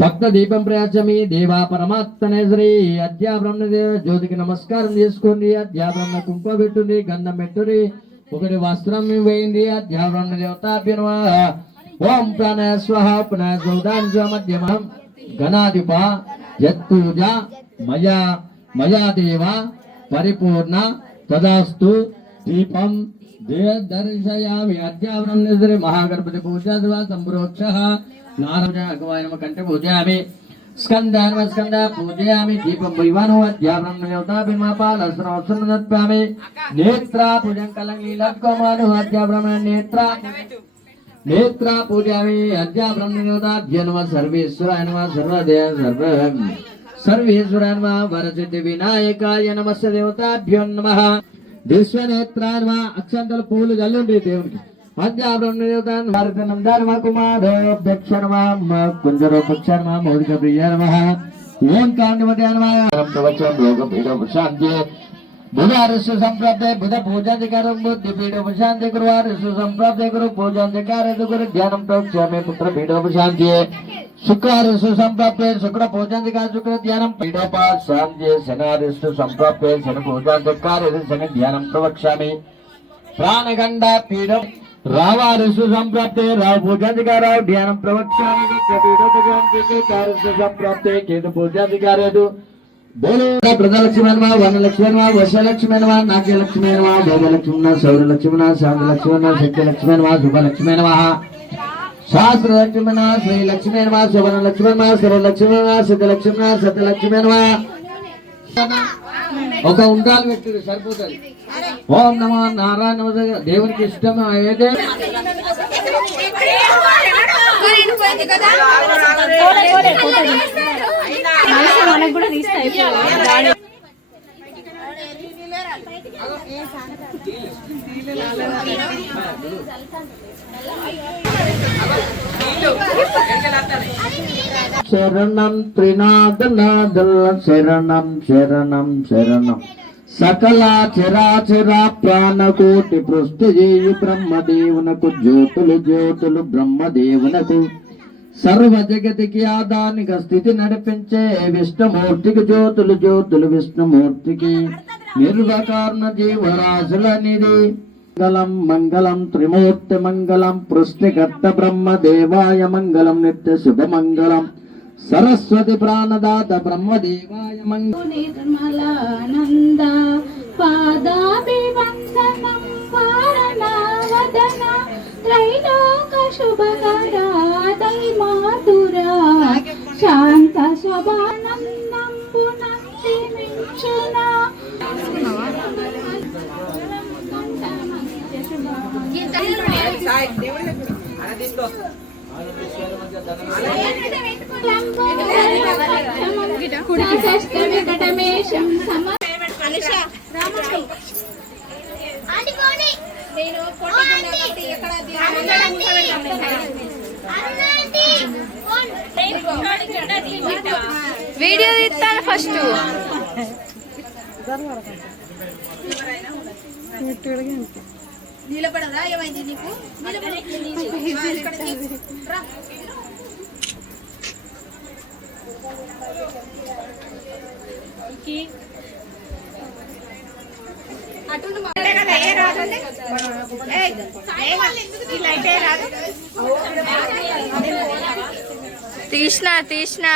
భక్త దీపం ప్రయాచమి దేవా పరమాత్మనే శ్రీ అద్యా బ్రహ్మదేవ జ్యోతికి నమస్కారం చేసుకోండి అద్యా బ్రహ్మ కుంకుమ పెట్టుంది గంధం పెట్టుడి ఒకటి వస్త్రం వేయండి అద్యా బ్రహ్మ దేవతాభ్య ఓం ప్రాణ స్వహ పునః సౌదాన్ మధ్యమం గణాధిప యత్పూజ మయా మయా దేవ పరిపూర్ణ తదాస్తు దీపం దేవ దర్శయామి. అద్యావరం నిద్రి మహాగణపతి పూజ సంప్రోక్ష. నారద అగవాయ కంటే పూజయామి. స్కందాన్వ స్కంద పూజయామి. దీపం వైవాను అద్యావరం యోతాభిమాపాల శ్రవత్సరం నత్పామి నేత్ర పూజం కలంగి కలంగీలత్కోమాను అధ్యాపనం నేత్ర. నేత్ర పూజయామి అధ్యాపనం బ్రహ్మనిరోధాభ్య నమ సర్వేశ్వరాయ నమ సర్వదేవ సర్వ. సర్వేశ్వరాయ నమ వరసిద్ధి వినాయకాయ నమస్త దేవతాభ్యో నమ. విశ్వనేత్రాయ నమ అక్షంతల పూలు జల్లుండి దేవునికి. అద్యా శాంతి బుధారుసు సంప్రాప్తే బుధ పూజాధికారం బుద్ధి పీఠోపశాంతి గురువారుసు సంప్రాప్తే గురు పూజాధికార గురు ధ్యానం ప్రోక్షామి పుత్ర పీఠోపశాంతి శుక్రారుసు సంప్రాప్తే శుక్ర పూజాధికార శుక్ర ధ్యానం సంప్రాప్తే శని శని ధ్యానం ప్రవక్ష్యామి ప్రాణగండ పీఠం రావారుసు సంప్రాప్తే రావు పూజాధికారావు ధ్యానం ప్రవక్షాప్తే పీఠోపశాంతి సంప్రాప్తే కేతు పూజాధికారేదు బోలో ప్రజలక్ష్మణ వనలక్ష్మణ వర్షలక్ష్మణ భోగలక్ష్మణ సౌరలక్ష్మణ శాంతలక్ష్మణ శక్తిలక్ష్మణ శుభలక్ష్మణ శాస్త్రలక్ష్మణ శ్రీలక్ష్మణ శుభలక్ష్మణ శరలక్ష్మణ సిద్ధలక్ష్మణ సత్యలక్ష్మణ ఒక ఉండాలి వ్యక్తి సరిపోతుంది. ఓం నమో నారాయణ దేవునికి ఇష్టం ఏదే మనకు కూడా శరణం త్రినాథనాథల శరణం శరణం శరణం. సకల చరాచర ప్రాణకోటి పృష్ఠజేయు బ్రహ్మదేవునకు జ్యోతులు జ్యోతులు బ్రహ్మదేవునకు. సర్వ జగతికి ఆదానిక స్థితి నడిపించే విష్ణుమూర్తికి జ్యోతులు జ్యోతులు విష్ణుమూర్తికి. నిర్వకారణ జీవరాశులనిది. మంగళం మంగళం త్రిమూర్తి మంగళం పృష్టికర్త బ్రహ్మ దేవాయ మంగళం నిత్య శుభ మంగళం. సరస్వతి ప్రాణదాత బ్రహ్మదేవాయ మంగళం నిర్మలానంద పాదాభివందనం వారణావదన త్రైలోక శుభకరా దైమాతురా శాంత మించునా కుడకష్టమికటమేషం సమ నేను పొట్టి వీడియో తీస్తాను ఫస్ట్ నిలబడరా ఏమైంది నీకు? తీసిన తీసిన